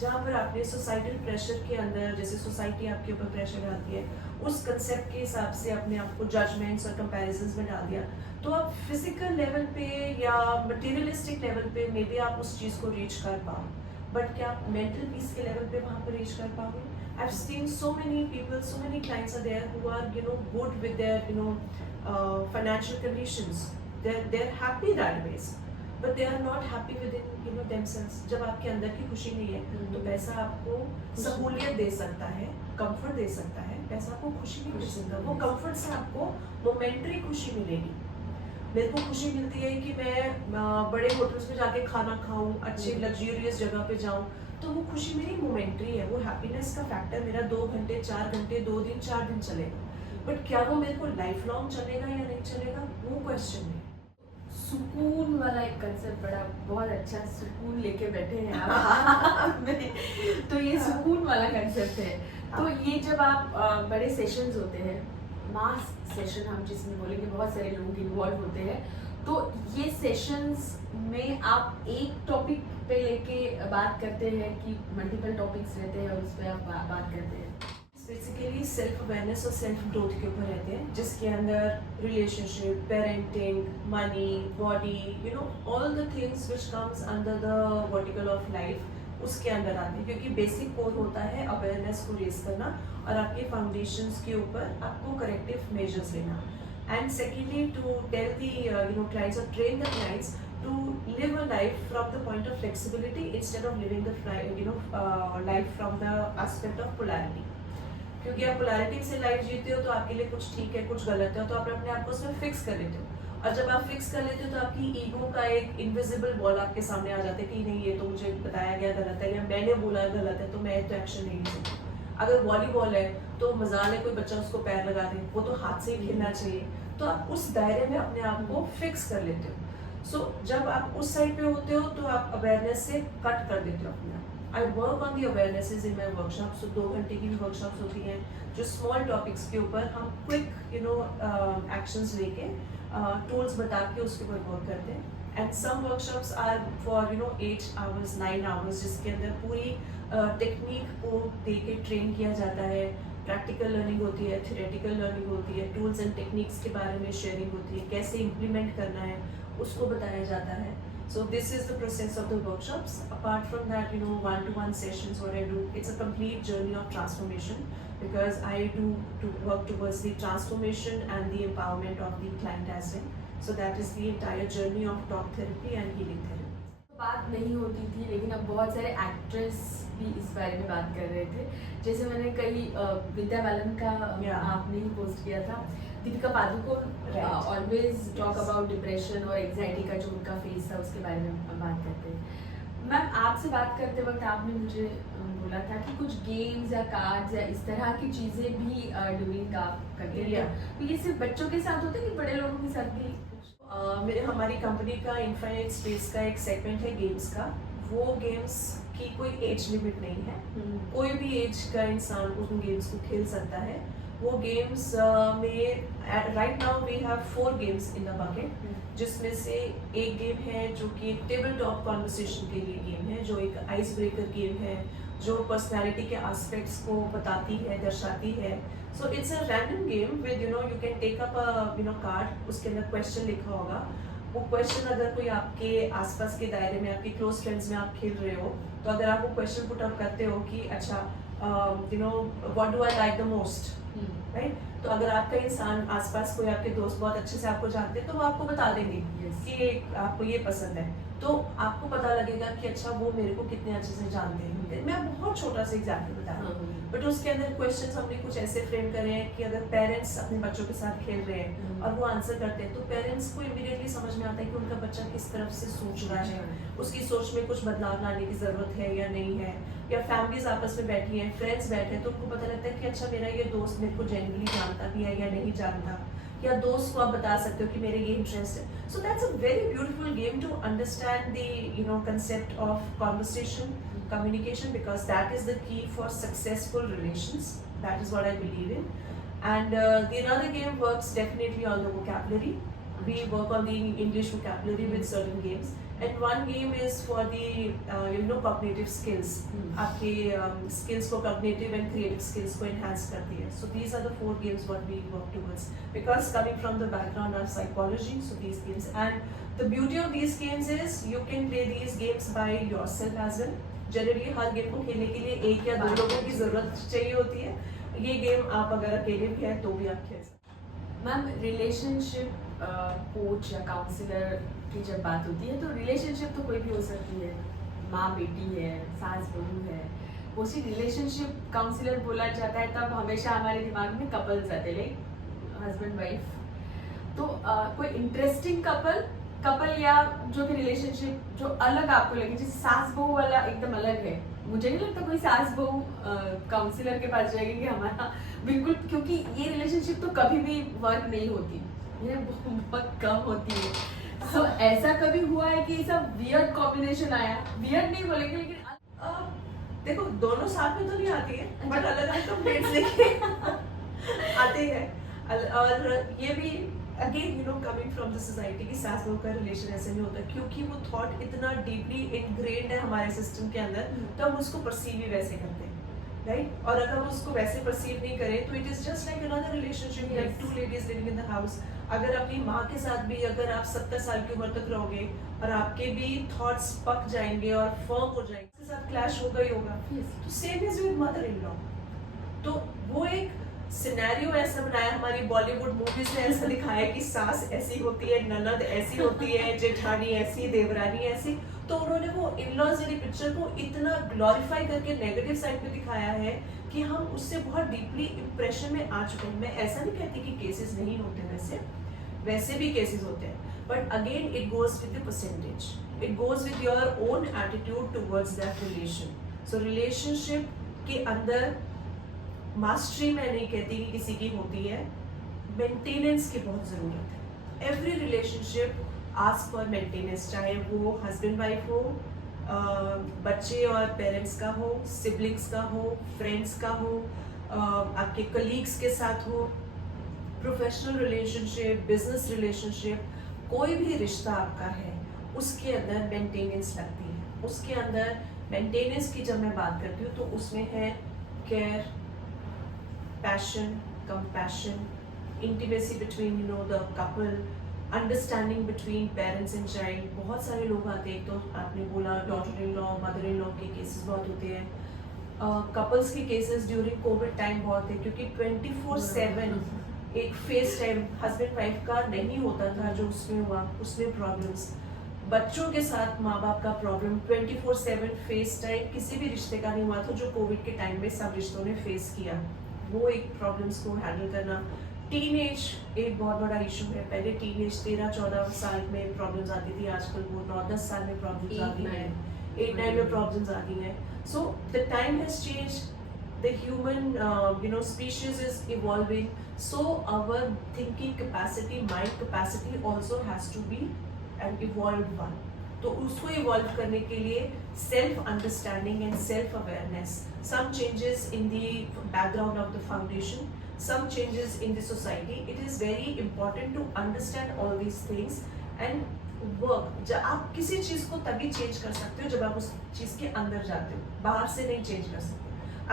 जहाँ पर आपने सोसाइटल प्रेशर के अंदर, जैसे सोसाइटी आपके ऊपर प्रेशर डालती है, उस कंसेप्ट के हिसाब से अपने आप को जजमेंट्स और कंपैरिजंस में डाल दिया, तो आप फिजिकल लेवल पे या मटेरियलिस्टिक लेवल पे मे बी आप उस चीज़ को रीच कर पाओ, बट क्या आप मेंटल पीस के लेवल पे वहाँ पर रीच कर पाओगे? I've seen so many people, so many clients are there who are good with their financial conditions. They're happy that ways, but they are not happy within themselves. जब आपके अंदर की खुशी नहीं है तो पैसा आपको सहूलियत दे सकता है, कंफर्ट दे सकता है, पैसा आपको खुशी नहीं दे सकता। वो कंफर्ट से आपको मोमेंटरी खुशी मिलेगी। मेरे को खुशी मिलती है कि मैं बड़े होटल्स में जाके खाना खाऊं, अच्छे लग्जरियस जगह पे जाऊं, तो वो खुशी मेरी मोमेंटरी है। वो हैप्पीनेस का फैक्टर मेरा 2 घंटे 4 घंटे 2 दिन 4 दिन चलेगा, बट क्या वो मेरे को लाइफ लॉन्ग चलेगा या नहीं चलेगा, वो क्वेश्चन है। सुकून वाला एक कंसेप्ट, बड़ा बहुत अच्छा सुकून लेके बैठे हैं आप तो ये सुकून वाला कंसेप्ट है। तो ये जब आप बड़े सेशंस होते हैं, मास सेशन हम जिसमें बोलेंगे, बहुत सारे लोग इन्वॉल्व होते हैं, तो ये सेशंस में आप एक टॉपिक पे लेके बात करते हैं कि मल्टीपल टॉपिक्स रहते हैं और उस पर आप बात करते हैं? बेसिकली सेल्फ अवेयरनेस और सेल्फ ग्रोथ के ऊपर रहते हैं, जिसके अंदर relationship, parenting, money, body, all the things which comes under the vertical of life उसके अंदर आते हैं, क्योंकि बेसिक कोर होता है अवेयरनेस को रेज करना और आपके फाउंडेशंस के ऊपर आपको करेक्टिव मेजर्स लेना, and secondly to tell the clients और train the clients to live a life from the point of flexibility instead of living the life from the aspect of polarity. क्योंकि आप polarity से life जीते हो तो आपके लिए कुछ ठीक है कुछ गलत है, तो आप अपने आप को उसमें फिक्स कर लेते हो, और जब आप फिक्स कर लेते हो तो आपकी ईगो का एक इनविजिबल बॉल आपके सामने आ जाता है कि नहीं ये तो मुझे बताया गया गलत है या मैंने बोला गलत है तो मैं तो एक्शन नहीं ले सकती। अगर वॉलीबॉल है तो मजाल है कोई बच्चा उसको पैर लगा दे, वो तो हाथ से ही खेलना चाहिए, तो आप उस दायरे में अपने आप को फिक्स कर लेते हो। सो जब आप उस साइड पे होते हो तो आप अवेयरनेस से कट कर देते हो अपना। I work on the awarenesses in my workshop. So 2 घंटे की भी वर्कशॉप्स होती हैं जो स्मॉल टॉपिक्स के ऊपर हम क्विक एक्शंस लेके टूल्स बता के उसके ऊपर वर्क करते हैं। And some workshops are for 8 hours 9 hours, जिसके अंदर पूरी टेक्निक को दे के ट्रेन किया जाता है। प्रैक्टिकल लर्निंग होती है, थ्योरेटिकल लर्निंग होती है, टूल्स एंड टेक्निक्स के बारे में शेयरिंग होती है, कैसे इम्प्लीमेंट करना है उसको बताया जाता है। So this is the process of the workshops. Apart from that, one-to-one sessions, what I do, it's a complete journey of transformation, because I do to work towards the transformation and the empowerment of the client as well. So that is the entire journey of talk therapy and healing therapy. बात नहीं होती थी, लेकिन अब बहुत सारे actress भी इस बारे में बात कर रहे थे। जैसे मैंने कई विद्या बालन का आपने ही पोस्ट किया था, Deepika Padukone always talk about depression और एग्जाइटी का जो उनका फेस था उसके बारे में बात करते हैं। मैम, आपसे बात करते वक्त आपने मुझे बोला था कि कुछ गेम्स या कार्ड्स या इस तरह की चीज़ें भी ड्यूरिंग आप करते हैं, तो ये सिर्फ बच्चों के साथ होते हैं कि बड़े लोगों के साथ भी? हमारी कंपनी का इनफाइनाइट स्पेस का एक सेगमेंट है गेम्स का। वो गेम्स की कोई एज लिमिट नहीं है, कोई भी एज का इंसान उन गेम्स को खेल सकता है। वो गेम्स में right now we have 4 games in the bucket, जिसमें से एक गेम है जो कि एक टेबल टॉप कॉन्वर्सेशन के लिए गेम है, जो एक आइस ब्रेकर गेम है, जो पर्सनैलिटी के एस्पेक्ट्स को बताती है, दर्शाती है। So it's a random game with you can take up a card, उसके अंदर क्वेश्चन लिखा होगा। वो क्वेश्चन अगर कोई आपके आसपास के दायरे में, आपके क्लोज फ्रेंड्स में आप खेल रहे हो, तो अगर आप वो क्वेश्चन पुट अप करते हो कि अच्छा what do I like the most, right, तो अगर आपका इंसान आसपास कोई आपके दोस्त बहुत अच्छे से आपको जानते हैं तो वो आपको बता देंगे कि आपको ये पसंद है, तो आपको पता लगेगा कि अच्छा वो मेरे को कितने अच्छे से जानते हैं। मैं बहुत छोटा सा एग्जाम्पल बता रहा हूँ, बट उसके अंदर क्वेश्चंस हमने कुछ ऐसे फ्रेम करे हैं कि अगर पेरेंट्स अपने बच्चों के साथ खेल रहे हैं और वो आंसर करते हैं, तो पेरेंट्स को इमीडिएटली समझ में आता है कि उनका बच्चा किस तरफ से सोच रहा है, उसकी सोच में कुछ बदलाव लाने की जरूरत है या नहीं है। या फैमिलीज आपस में बैठी हैं, फ्रेंड्स बैठे हैं, तो उनको पता लगता है कि अच्छा मेरा ये दोस्त मेरे को जेन्युइनली जानता भी है या नहीं जानता, या दोस्त को आप बता सकते हो कि मेरे ये इंटरेस्ट है। So that's a very beautiful game to understand the concept of conversation, communication, because that is the key for successful relations. That is what I believe in. And the another game works definitely on the vocabulary. We work on the English vocabulary with certain games, and one game is for the cognitive skills. आपके skills को cognitive and creative skills को enhance करती है. So these are the 4 games what we work towards. Because coming from the background of psychology, so these games, and the beauty of these games is you can play these games by yourself as well. Generally her game को खेलने के लिए 1 या 2 लोगों की जरूरत चाहिए होती है। ये गेम आप अगर अकेले भी है तो भी आप खेल सकते हैं। मैम, रिलेशनशिप कोच या काउंसलर की जब बात होती है तो रिलेशनशिप तो कोई भी हो सकती है, माँ बेटी है, सास बहू है, वो सी रिलेशनशिप काउंसलर बोला जाता है तब हमेशा हमारे दिमाग में कपल्स आते हैं, लाइक हस्बैंड वाइफ। तो कोई इंटरेस्टिंग कपल या जो भी रिलेशनशिप जो अलग आपको लगे, जैसे सास बहू वाला एकदम अलग है, मुझे नहीं लगता कोई सास बहू काउंसलर के पास जाएगी कि हमारा बिल्कुल, क्योंकि ये रिलेशनशिप तो कभी भी वर्क नहीं होती, ये बहुत कम होती है। सो ऐसा कभी हुआ है कि सब वियर्ड कॉम्बिनेशन आया, वियर्ड नहीं बोलेंगे लेकिन देखो दोनों साथ में तो नहीं आती है, बट अलग अलग कंप्लेंट्स लेके आते हैं। और ये भी again coming from the society की सास बहू का रिलेशन ऐसे नहीं होता, क्योंकि वो थॉट इतना डीपली इनग्रेन्ड है हमारे सिस्टम के अंदर, तो हम उसको परसीव ही वैसे करते हैं, राइट। और अगर हम उसको वैसे परसीव नहीं करें तो it is just like another relationship, like 2 ladies living in the house. अगर अपनी माँ के साथ भी अगर आप 70 साल की उम्र तक रहोगे और आपके भी थॉट्स पक जाएंगे और फर्म हो जाएंगे, उसके साथ क्लैश होगा ही होगा। तो same is with mother in law. तो वो एक सिनेरियो ऐसा बनाया, हमारी बॉलीवुड मूवीज में ऐसा दिखाया कि सास ऐसी होती है, ननद ऐसी होती है, जेठानी ऐसी, देवरानी ऐसी। तो उन्होंने वो इन-लॉज वाली पिक्चर को इतना ग्लोरीफाई करके नेगेटिव साइड पे दिखाया है कि हम उससे बहुत डीपली इम्प्रेशन में आ चुके हैं। मैं ऐसा नहीं कहती कि केसेस नहीं होते, वैसे भी केसेस होते हैं, but again it goes with the percentage, it goes with your own attitude towards that relation. So relationship के अंदर मास्टरी मैं नहीं कहती कि किसी की होती है, मेंटेनेंस की बहुत ज़रूरत है। Every relationship ask for maintenance, चाहे वो हस्बैंड वाइफ हो, बच्चे और पेरेंट्स का हो, सिबलिंग्स का हो, फ्रेंड्स का हो, आपके कलीग्स के साथ हो, प्रोफेशनल रिलेशनशिप, बिजनेस रिलेशनशिप, कोई भी रिश्ता आपका है उसके अंदर मेंटेनेंस लगती है। उसके अंदर मेंटेनेंस की जब मैं बात करती हूँ तो उसमें है care, passion, compassion, intimacy between the couple, understanding between parents and child. बहुत सारे लोग आते हैं, तो आपने बोला daughter in law, mother in law के केसेस बहुत होते हैं। कपल्स के केसेस ड्यूरिंग कोविड टाइम बहुत है, क्योंकि 24/7 एक फेस टाइम हस्बैंड वाइफ का नहीं होता था, जो उसमें हुआ उसमें प्रॉब्लम्स। बच्चों के साथ माँ बाप का प्रॉब्लम 24/7 फेस टाइम किसी भी रिश्ते का नहीं हुआ था, जो कोविड के टाइम में सब रिश्तों ने फेस किया। वो एक प्रॉब्लम्स को हैंडल करना। टीनेज एक बहुत बड़ा इशू है। पहले टीनेज 13-14 साल में प्रॉब्लम्स आती थी, आजकल वो 9-10 साल में प्रॉब्लम्स आती हैं, 8-9 में प्रॉब्लम्स आती हैं। So the time has change, the human species is evolving, so our thinking capacity, mind capacity also has to be an evolved one. तो उसको इवॉल्व करने के लिए self understanding and self awareness, some changes in the background of the foundation, some changes in the society. It is very important to understand all these things and work. जब आप किसी चीज़ को तभी चेंज कर सकते हो जब आप उस चीज़ के अंदर जाते हो, बाहर से नहीं चेंज कर सकते।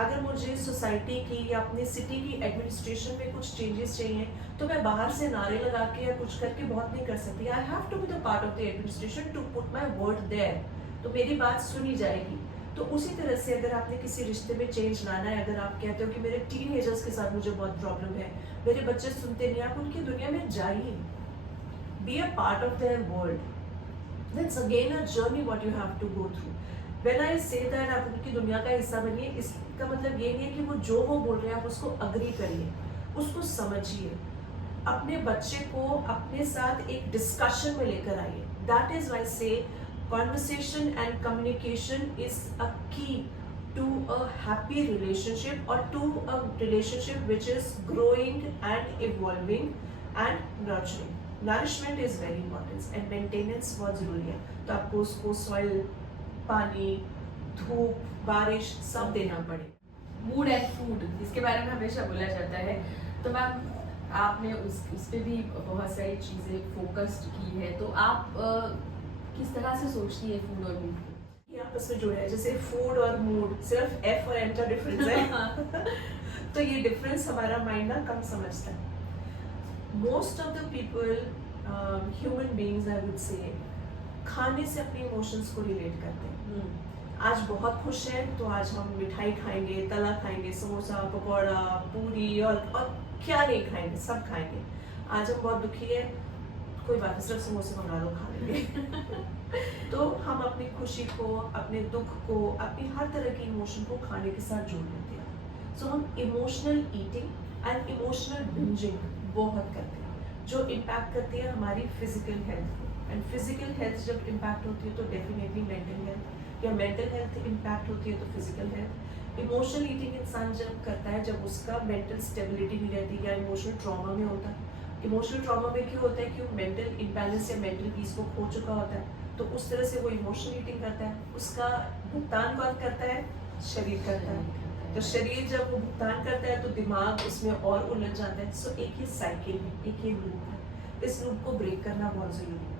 अगर मुझे सोसाइटी की या अपनी सिटी की एडमिनिस्ट्रेशन में कुछ चेंजेस चाहिए तो मैं बाहर से नारे लगा के या कुछ करके बहुत नहीं कर सकती। I have to be the part of the administration to put my word there, तो मेरी बात सुनी जाएगी। तो उसी तरह से अगर आपने किसी रिश्ते में चेंज लाना है, अगर आप कहते हो कि मेरे टीनेजर्स के साथ मुझे बहुत प्रॉब्लम है, मेरे बच्चे सुनते नहीं, आप उनकी दुनिया में जाइए, be a part of their world. That's again a journey what you have to go through. When I say that आप उनकी दुनिया का हिस्सा बनिए, इसका मतलब ये नहीं है कि वो जो वो बोल रहे हैं आप उसको अग्री करिए, उसको समझिए, अपने बच्चे को अपने साथ एक डिस्कशन में लेकर आइए। दैट इज व्हाई से conversation and communication is a key to a happy relationship or to a relationship which is growing and evolving and nurturing. Nourishment is very important and maintenance बहुत जरूरी है। तो आपको उसको soil, पानी, धूप, बारिश सब देना पड़े। मूड एंड फूड, इसके बारे में हमेशा बोला जाता है, तो मैम आपने उस पे भी बहुत सारी चीज़ें फोकस्ड की है, तो आप किस तरह से सोचती है फूड और मूड को? ये आपस में जुड़े हैं, जैसे फूड और मूड सिर्फ एफ और एम का डिफरेंस है। तो ये डिफरेंस हमारा माइंड ना कम समझता है। Most of the people, human beings I would say, खाने से अपने इमोशंस को रिलेट करते हैं। आज बहुत खुश हैं तो आज हम मिठाई खाएंगे, तला खाएंगे, समोसा, पकौड़ा, पूरी और क्या नहीं खाएंगे, सब खाएंगे। आज हम बहुत दुखी है, कोई बात नहीं, सिर्फ समोसे मंगा लो, खा लेंगे। तो हम अपनी खुशी को, अपने दुख को, अपनी हर तरह की इमोशन को खाने के साथ जोड़ लेते हैं। सो हम emotional eating and emotional bingeing बहुत करते हैं, जो इम्पैक्ट करती है हमारी फिजिकल हेल्थ को। एंड फिजिकल हेल्थ जब इम्पैक्ट होती है तो डेफिनेटली मेंटल हेल्थ, या मेंटल हेल्थ इम्पैक्ट होती है तो फिजिकल हेल्थ। इमोशनल ईटिंग इंसान जब करता है जब उसका मेंटल स्टेबिलिटी नहीं रहती, या इमोशनल ट्रॉमा में होता है। इमोशनल ट्रॉमा में क्यों होता है? क्यों मेंटल इम्बैलेंस या मेंटल पीस को खो चुका होता है, तो उस तरह से वो इमोशनल ईटिंग करता है। उसका भुगतान कौन करता है? शरीर करता है। तो शरीर जब वो भुगतान करता है तो दिमाग उसमें और उलझ जाता है। सो एक ही साइकिल है, एक ही लूप है, इस लूप को ब्रेक करना बहुत जरूरी है।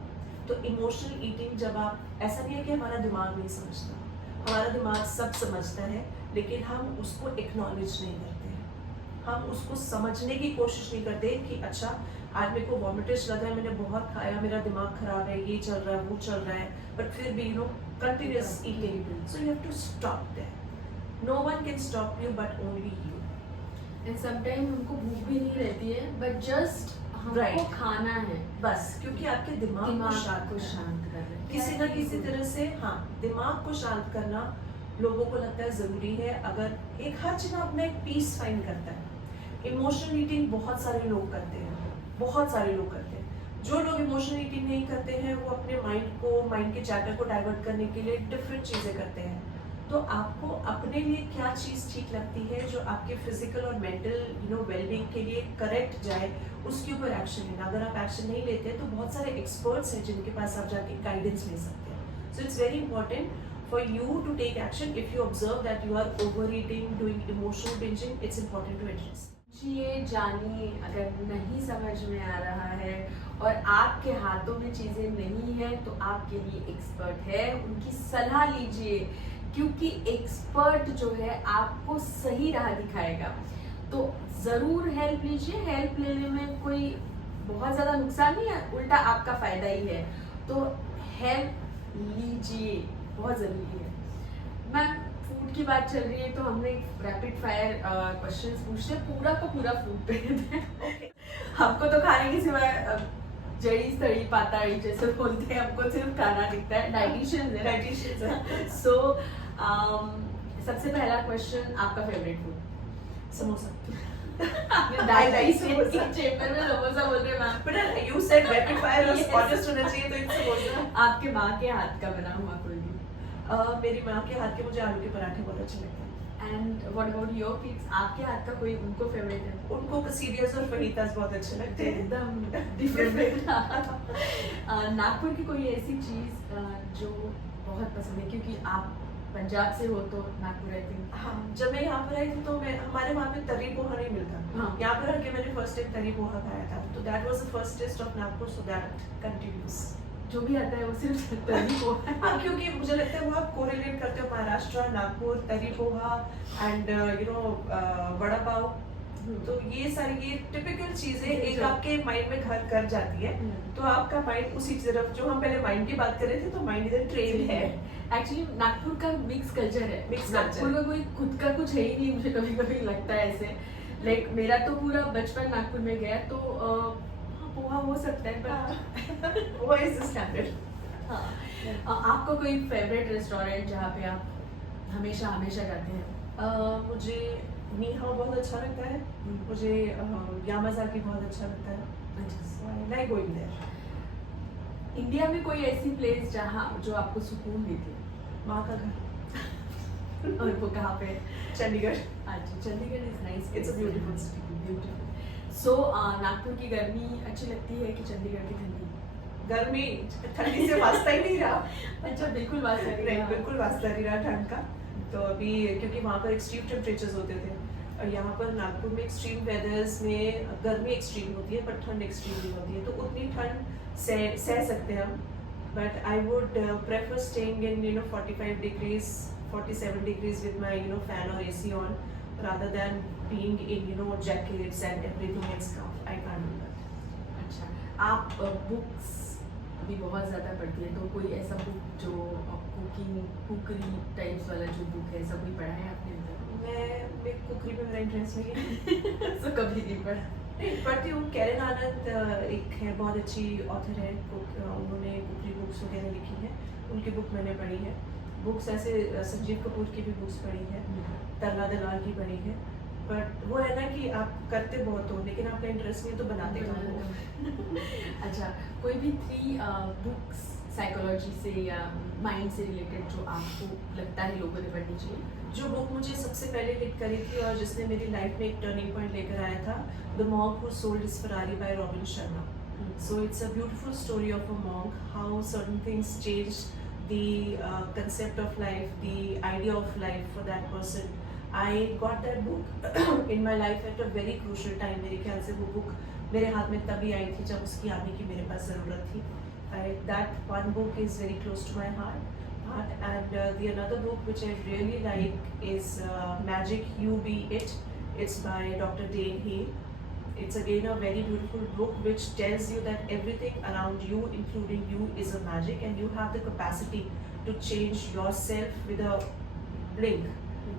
तो इमोशनल ईटिंग जब आप, ऐसा नहीं है कि हमारा दिमाग नहीं समझता, हमारा दिमाग सब समझता है, लेकिन हम उसको एक्नॉलेज नहीं करते हैं, हम उसको समझने की कोशिश नहीं करते कि अच्छा आज मेरे को वॉमिटिश लग रहा है, मैंने बहुत खाया, मेरा दिमाग खराब है, ये चल रहा है, वो चल रहा है, बट फिर भी continuous eating. So you have to stop that. No one can stop you but only you. And sometime उनको भूख भी नहीं रहती है, बट जस्ट हमको खाना है बस, क्योंकि आपके दिमाग को शांत कर रहे हैं किसी ना किसी तरह से। हाँ, दिमाग को शांत करना लोगों को लगता है जरूरी है। अगर एक हर चीज अपना एक पीस फाइंड करता है। इमोशनल ईटिंग बहुत सारे लोग करते हैं, बहुत सारे लोग करते हैं। जो लोग इमोशनल ईटिंग नहीं करते हैं वो अपने माइंड के चैटर को डाइवर्ट करने के लिए डिफरेंट चीजें करते हैं। तो आपको अपने लिए क्या चीज़ ठीक लगती है जो आपके फिजिकल और मेंटल वेलबींग के लिए करेक्ट जाए, उसके ऊपर एक्शन लेना। अगर आप एक्शन नहीं लेते तो बहुत सारे एक्सपर्ट्स हैं जिनके पास आप जाके गाइडेंस ले सकते हैं। So it's very important for you to take action. If you observe that you are over eating, doing emotional binging, it's important to address. ये जानिए, अगर नहीं समझ में आ रहा है और आपके हाथों में चीज़ें नहीं हैं तो आपके लिए एक्सपर्ट है, उनकी सलाह लीजिए, क्योंकि एक्सपर्ट जो है आपको सही राह दिखाएगा। तो ज़रूर हेल्प लीजिए। हेल्प लेने में कोई बहुत ज़्यादा नुकसान नहीं है, उल्टा आपका फ़ायदा ही है। तो हेल्प लीजिए, बहुत ज़रूरी है। मैम, फूड की बात चल रही है तो हमने रैपिड फायर क्वेश्चंस पूछते हैं, पूरा का पूरा फूड पे है। हमको तो खाने के सिवाय जड़ी सड़ी पाताड़ी जैसे बोलते हैं, हमको सिर्फ खाना दिखता है। डाइटिशियंस है। सो सबसे पहला क्वेश्चन, आपका फेवरेट फूड? समोसा। आपने डाइटिशियन के चेंबर में समोसा बोल रहे हैं ma'am. But you said rapid fire और स्पॉटेस्ट होना चाहिए तो इट्स समोसा। आपके माँ के हाथ का बना हुआ कोई भी? मेरी माँ के हाथ के मुझे आलू के पराठे बहुत अच्छे लगते हैं। And what about your kids? आपके हाथ का कोई उनको फेवरेट है? उनको कसीरियस और फहीतास बहुत अच्छे लगते हैं। एकदम डिफरेंट। नागपुर की कोई ऐसी चीज जो बहुत पसंद है, क्योंकि आप पंजाब से हो तो नागपुर आई थिंक। हाँ, जब मैं यहाँ पर आई थी तो हमारे वहाँ पे तरी पोहा नहीं मिलता। हाँ। यहाँ पर आके मैंने फर्स्ट टाइम तरी पोहा खाया था, तो that was the first taste of Nagpur, so that continues. जो भी आता है वो सिर्फ तरी पोहा। हाँ, क्योंकि मुझे लगता है वो आप कोरिलेट करते हो महाराष्ट्र, नागपुर, तरी पोहा एंड वड़ा पाव। तो ये सारी ये टिपिकल चीजें एक आपके माइंड में घर कर जाती है, तो आपका माइंड उसी तरफ, जो हम पहले माइंड की बात कर रहे थे, तो माइंड इधर ट्रेन है। एक्चुअली नागपुर का मिक्स कल्चर है। Mixed Nagpur culture। का कोई खुद का कुछ है ही नहीं, मुझे कभी कभी लगता है ऐसे। लाइक मेरा तो पूरा बचपन नागपुर में गया, तो पोहा हो सकता है पर वो इज द स्टैंडर्ड। आपका कोई फेवरेट रेस्टोरेंट जहाँ पे आप हमेशा हमेशा जाते हैं? मुझे नीहाओ बहुत अच्छा लगता है, मुझे यामाज़ाकी बहुत अच्छा लगता है। I like going there. India में कोई ऐसी प्लेस जहाँ जो आपको सुकून देती है? माँ का घर। और वो कहाँ पे? चंडीगढ़। अच्छा, Chandigarh is nice. It's a beautiful city. Beautiful. So Nagpur की गर्मी अच्छी लगती है कि चंडीगढ़ की ठंडी? गर्मी ठंडी से वास्ता ही नहीं रहा। अच्छा, बिल्कुल बात कर रही नहीं, बिल्कुल वास्ता नहीं रहा ठंड का। तो अभी क्योंकि वहाँ पर एक्सट्रीम टेम्परेचर्स होते थे, और यहाँ पर नागपुर में एक्सट्रीम वेदर्स में गर्मी एक्सट्रीम होती है पर ठंड एक्सट्रीम नहीं होती है, तो उतनी ठंड सह सकते हैं हम। But I would prefer staying in 45 degrees 47 degrees with my fan or AC on, rather than being in jackets and everything and stuff. I can't do that. अच्छा, आप बुक्स अभी बहुत ज़्यादा पढ़ती है, तो कोई ऐसा बुक जो कुकरी टाइप्स वाला जो बुक है, ऐसा कोई पढ़ा है आपने अंदर? मैं कुकरी में मेरा इंटरेस्ट नहीं है। तो कभी नहीं पढ़ा? नहीं, पढ़ती हूँ। कैरन आनंद एक है, बहुत अच्छी ऑथर है, उन्होंने कुकरी बुक्स वगैरह लिखी है, उनकी बुक मैंने पढ़ी है। बुक्स ऐसे संजीव कपूर की भी बुक्स पढ़ी है, तरला दलाल की पढ़ी है। बट वो है ना कि आप करते बहुत हो लेकिन आपका इंटरेस्ट नहीं तो बनाते कम हो। अच्छा, कोई भी 3 बुक्स साइकोलॉजी से या माइंड से रिलेटेड जो आपको लगता है लोगों ने पढ़नी चाहिए? जो बुक मुझे सबसे पहले हिट करी थी और जिसने मेरी लाइफ में एक टर्निंग पॉइंट लेकर आया था, the monk who sold his Ferrari bye robin Sharma. So it's a beautiful story of a monk, how certain things changed the concept of life, the idea of life for that person. I got that book in my life at a very crucial time. मेरे ख्याल से वो book मेरे हाथ में तभी आई थी जब उसकी आने की मेरे पास ज़रूरत थी. That one book is very close to my heart. And the another book which I really like is Magic You Be It. It's by Dr. Dane Heal. It's again a very beautiful book which tells you that everything around you, including you, is a magic, and you have the capacity to change yourself with a blink.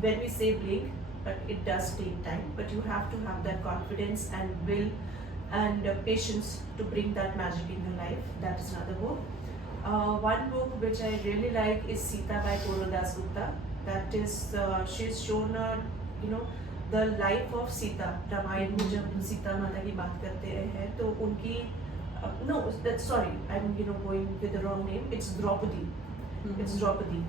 When we say blink, but it does take time, but you have to have that confidence and will and patience to bring that magic in your life. That is another book. One book which I really like is Sita by Koral Dasgupta. That is, she's shown the life of Sita. Ramayan में जब सीता माता की बात करते हैं तो उनकी I'm going with the wrong name. It's Draupadi. It's Draupadi.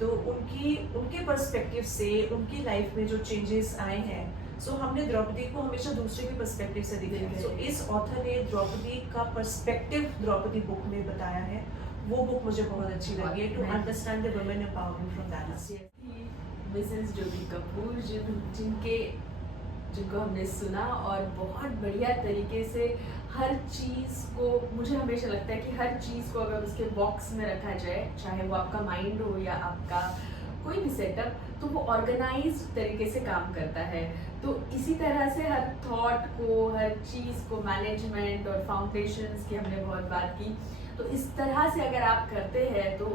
तो उनके पर्सपेक्टिव से उनकी लाइफ में जो चेंजेस आए हैं, सो हमने द्रौपदी को हमेशा दूसरे के पर्सपेक्टिव से देखा है। सो इस ऑथर ने द्रौपदी का पर्सपेक्टिव द्रौपदी बुक में बताया है, वो बुक मुझे बहुत अच्छी लगी है, to understand the women empowerment from that. Mrs Jyoti Kapoor जिनको हमने सुना और बहुत बढ़िया तरीके से हर चीज़ को, मुझे हमेशा लगता है कि हर चीज़ को अगर उसके बॉक्स में रखा जाए, चाहे वो आपका माइंड हो या आपका कोई भी सेटअप, तो वो ऑर्गेनाइज्ड तरीके से काम करता है। तो इसी तरह से हर थॉट को, हर चीज़ को, मैनेजमेंट और फाउंडेशंस की हमने बहुत बात की। तो इस तरह से अगर आप करते हैं तो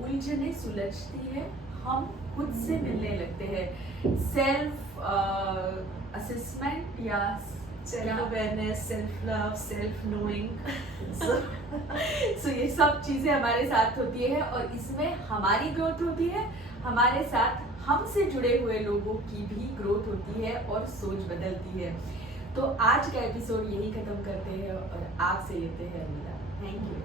उलझने सुलझती है, हम खुद से मिलने लगते हैं। सेल्फ असेसमेंट या self awareness, self love, self knowing, so ये सब चीज़ें हमारे साथ होती है और इसमें हमारी ग्रोथ होती है, हमारे साथ हमसे जुड़े हुए लोगों की भी ग्रोथ होती है और सोच बदलती है। तो आज का एपिसोड यही खत्म करते हैं और आपसे लेते हैं अलविदा। Thank you.